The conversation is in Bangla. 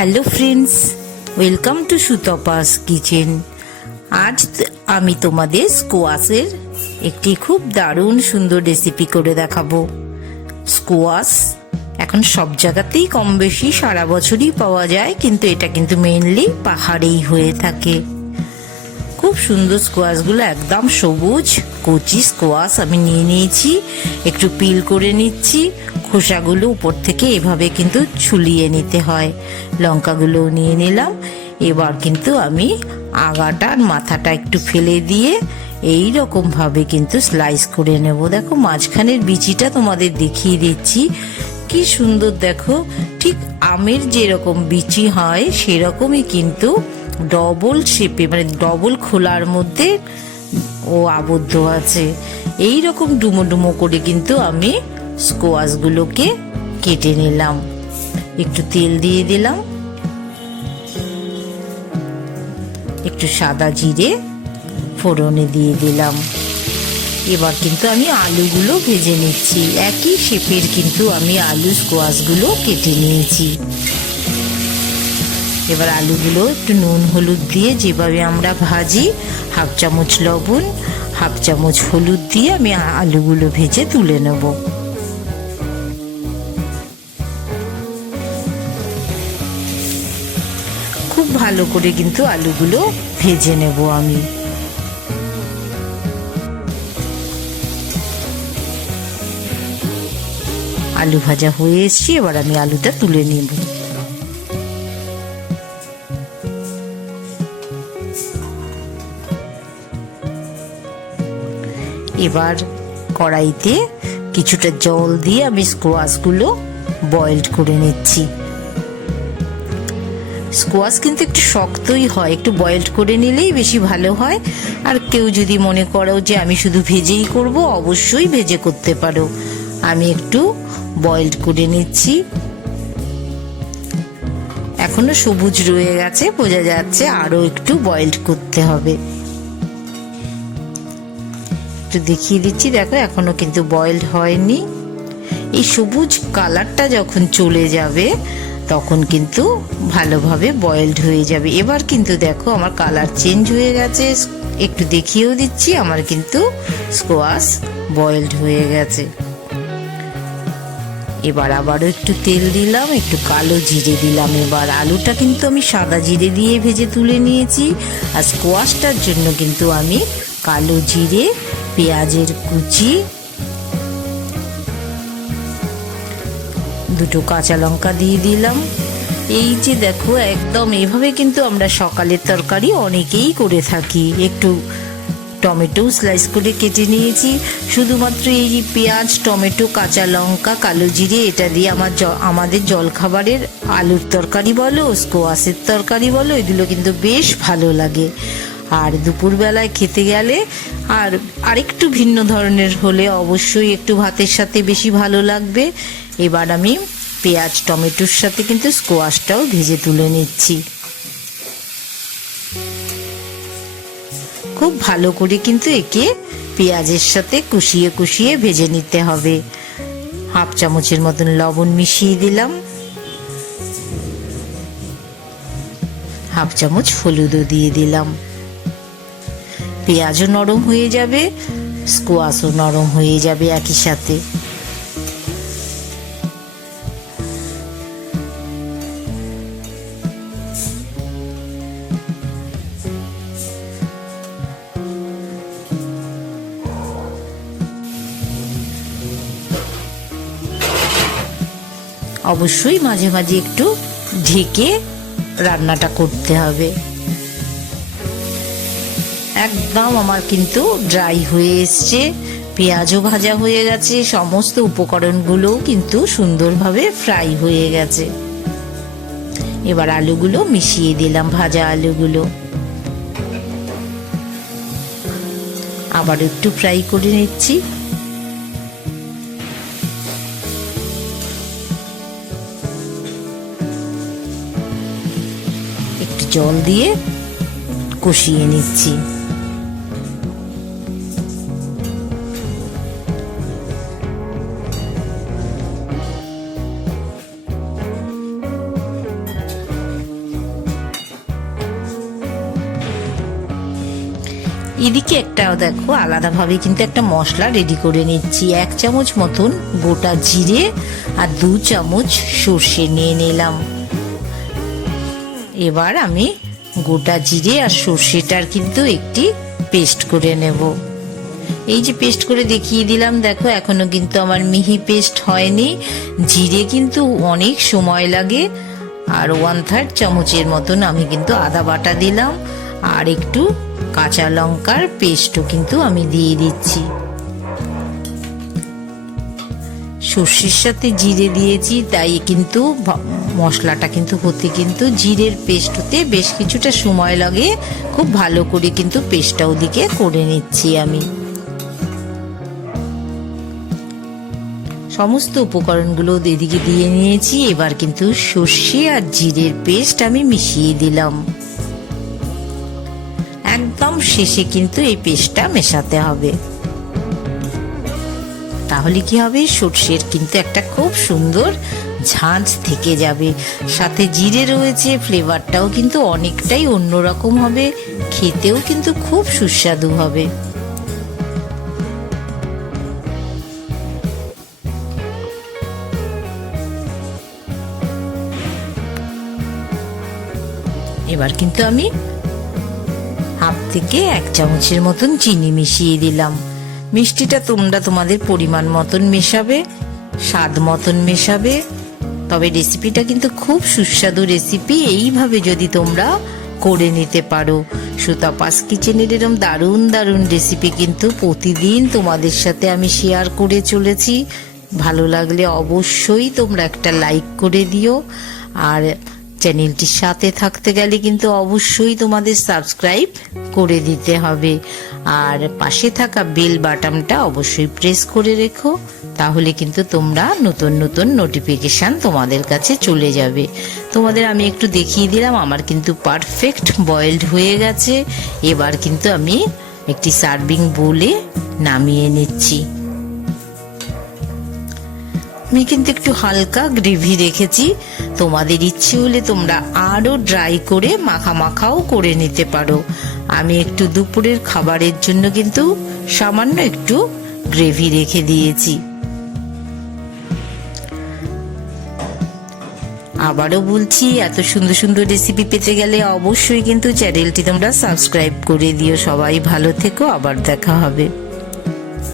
Hello friends, welcome to Sutapa's kitchen. আজ আমি তোমাদের স্কোয়াশের একটি খুব দারুণ সুন্দর রেসিপি করে দেখাবো। স্কোয়াশ এখন সব জায়গাতেই কম বেশি সারা বছরই পাওয়া যায়, কিন্তু এটা কিন্তু মেইনলি পাহাড়েই হয়ে থাকে। খুব সুন্দর স্কোয়াশগুলো, একদম সবুজ কচি স্কোয়াশ আমি নিয়ে নিয়েছি। একটু পিল করে নিচ্ছি, খোসাগুলো উপর থেকে এভাবে কিন্তু ছুলিয়ে নিতে হয়। লঙ্কাগুলোও নিয়ে নিলাম। এবার কিন্তু আমি আগাটা আর মাথাটা একটু ফেলে দিয়ে এই রকম ভাবে কিন্তু স্লাইস করে নেব। দেখো মাঝখানের বিচিটা তোমাদের দেখিয়ে দিচ্ছি, কি সুন্দর দেখো, ঠিক আমের যেরকম বিচি হয় সেরকমই কিন্তু ডবল শেপে, মানে ডবল খোলার মধ্যে ও আবদ্ধ আছে। এই রকম ডুমো ডুমো করে কিন্তু আমি স্কোয়াশগুলোকে কেটে নিলাম। একটু তেল দিয়ে দিলাম, একটু সাদা জিরে ফোড়নে দিয়ে দিলাম। এবার কিন্তু আমি আলুগুলো ভেজে নিচ্ছি। একই শেপের কিন্তু আমি আলু স্কোয়াশগুলো কেটে নিয়েছি। এবার আলুগুলো একটু নুন হলুদ দিয়ে যেভাবে আমরা ভাজি, হাফ চামচ লবণ, হাফ চামচ হলুদ দিয়ে আমি আলুগুলো ভেজে তুলে নেব। খুব ভালো করে কিন্তু আলুগুলো ভেজে নেব আমি। আলু ভাজা হয়ে এসেছে, এবার আমি আলুটা তুলে নেব। এবার কড়াইতে কিছুটা জল দিয়ে আমি স্কোয়াশগুলো বয়েলড করে নিচ্ছি। স্কোয়াশ কিন্তু একটু শক্তই হয়, একটু বয়েলড করে নিলেই বেশি ভালো হয়। আর কেউ যদি মনে করো যে আমি শুধু ভেজেই করব, অবশ্যই ভেজে করতে পারো। আমি একটু বয়েলড করে নিচ্ছি। এখনো সবুজ রয়ে গেছে, বোঝা যাচ্ছে আরো একটু বয়েলড করতে হবে। একটু দেখিয়ে দিচ্ছি, দেখো এখনো কিন্তু বয়েলড হয়নি। এই সবুজ কালারটা যখন চলে যাবে তখন কিন্তু ভালোভাবে বয়েলড হয়ে যাবে। এবার কিন্তু দেখো আমার কালার চেঞ্জ হয়ে গেছে। একটু দেখিয়েও দিচ্ছি, আমার কিন্তু স্কোয়াশ বয়েলড হয়ে গেছে। এবার আবারও একটু তেল দিলাম, একটু কালো জিরে দিলাম। এবার আলুটা কিন্তু আমি সাদা জিরে দিয়ে ভেজে তুলে নিয়েছি, আর স্কোয়াশটার জন্য কিন্তু আমি কালো জিরে, পেঁয়াজের কুচি, দুটো কাঁচা লঙ্কা দিয়ে দিলাম। এই যে দেখো একদম এইভাবে কিন্তু আমরা সকালের তরকারি অনেকেই করে থাকি। একটু টমেটো স্লাইস করে কেটে নিয়েছি। শুধুমাত্র এই পেঁয়াজ, টমেটো, কাঁচা লঙ্কা, কালো জিরে, এটা দিয়ে আমাদের জলখাবারের আলুর তরকারি বলো, স্কোয়াশের তরকারি বলো, এগুলো কিন্তু বেশ ভালো লাগে। আর দুপুরবেলায় খেতে গেলে আর আরেকটু ভিন্ন ধরনের হলে অবশ্যই একটু ভাতের সাথে বেশি ভালো লাগবে। এবার আমি পেঁয়াজ টমেটোর সাথে কিন্তু স্কোয়াশটাও ভেজে তুলে নিচ্ছি। খুব ভালো করে কিন্তু একে পেঁয়াজের সাথে কষিয়ে কষিয়ে ভেজে নিতে হবে। হাফ চামচের মতন লবণ মিশিয়ে দিলাম, হাফ চামচ হলুদও দিয়ে দিলাম। পেঁয়াজও নরম হয়ে যাবে, স্কোয়াশও নরম হয়ে যাবে একই সাথে। অবশ্যই মাঝে মাঝে একটু ঢেকে রান্নাটা করতে হবে। একদম আমার কিন্তু ড্রাই হয়ে এসছে, পেঁয়াজও ভাজা হয়ে গেছে, সমস্ত উপকরণগুলোও কিন্তু সুন্দরভাবে ফ্রাই হয়ে গেছে। এবার আলুগুলো মিশিয়ে দিলাম, ভাজা আলুগুলো আবার একটু ফ্রাই করে নিচ্ছি। একটু জল দিয়ে কষিয়ে নিচ্ছি। এদিকে একটা দেখো আলাদাভাবে কিন্তু একটা মশলা রেডি করে নিচ্ছি। 1 চামচ মতন গোটা জিরে আর 2 চামচ সর্ষে নিয়ে নিলাম। এবার আমি গোটা জিরে আর সর্ষেটার কিন্তু একটি পেস্ট করে নেব। এই যে পেস্ট করে দেখিয়ে দিলাম, দেখো এখনো কিন্তু আমার মিহি পেস্ট হয়নি। জিরে কিন্তু অনেক সময় লাগে। আর 1/3 চামচের মতন আমি কিন্তু আদা বাটা দিলাম, আর একটু কাঁচা লঙ্কার পেস্টও কিন্তু আমি দিয়ে দিচ্ছি। সর্ষের সাথে জিরে দিয়েছি, তাই কিন্তু মশলাটা কিন্তু হতে কিন্তু জিরের পেস্ট হতে বেশ কিছুটা সময় লাগে। খুব ভালো করে কিন্তু পেস্টটা ওদিকে করে নিচ্ছি আমি। সমস্ত উপকরণগুলো এদিকে দিয়ে নিয়েছি। এবার কিন্তু সর্ষে আর জিরের পেস্ট আমি মিশিয়ে দিলাম। একদম শেষে কিন্তু এই পেস্টটা মেশাতে হবে, তাহলে কি হবে, সর্ষের কিন্তু একটা খুব সুন্দর ঝাঁঝ থেকে যাবে। সাথে জিরে রয়েছে, ফ্লেভারটাও কিন্তু অনেকটাই অন্যরকম হবে, খেতেও কিন্তু খুব সুস্বাদু হবে। এবার কিন্তু আমি 1/2 থেকে 1 চামচের মতন চিনি মিশিয়ে দিলাম। মিষ্টিটা তোমরা তোমাদের পরিমাণ মতন মেশাবে, স্বাদ মতন মেশাবে। তবে রেসিপিটা কিন্তু খুব সুস্বাদু রেসিপি। এইভাবে যদি তোমরা করে নিতে পারো, সুতাপাস কিচেনের এরকম দারুণ দারুণ রেসিপি কিন্তু প্রতিদিন তোমাদের সাথে আমি শেয়ার করে চলেছি। ভালো লাগলে অবশ্যই তোমরা একটা লাইক করে দিও, আর চ্যানেলটির সাথে থাকতে গেলে কিন্তু অবশ্যই তোমাদের সাবস্ক্রাইব করে দিতে হবে। আর পাশে থাকা বেল বাটনটা অবশ্যই প্রেস করে রেখো, তাহলে কিন্তু তোমরা নতুন নতুন নোটিফিকেশন তোমাদের কাছে চলে যাবে। তোমাদের আমি একটু দেখিয়ে দিলাম, আমার কিন্তু পারফেক্ট বয়েলড হয়ে গেছে। এবার কিন্তু আমি একটি সার্ভিং বোলে নামিয়ে নিচ্ছি। আমি কিন্তু একটু হালকা গ্রেভি রেখেছি, তোমাদের ইচ্ছে হলে তোমরা আরো ড্রাই করে মাখা মাখাও করে নিতে পারো। আমি একটু দুপুরের খাবারের জন্য কিন্তু সামান্য একটু গ্রেভি রেখে দিয়েছি। আবারও বলছি, এত সুন্দর সুন্দর রেসিপি পেতে গেলে অবশ্যই কিন্তু চ্যানেলটি তোমরা সাবস্ক্রাইব করে দিও। সবাই ভালো থেকো, আবার দেখা হবে।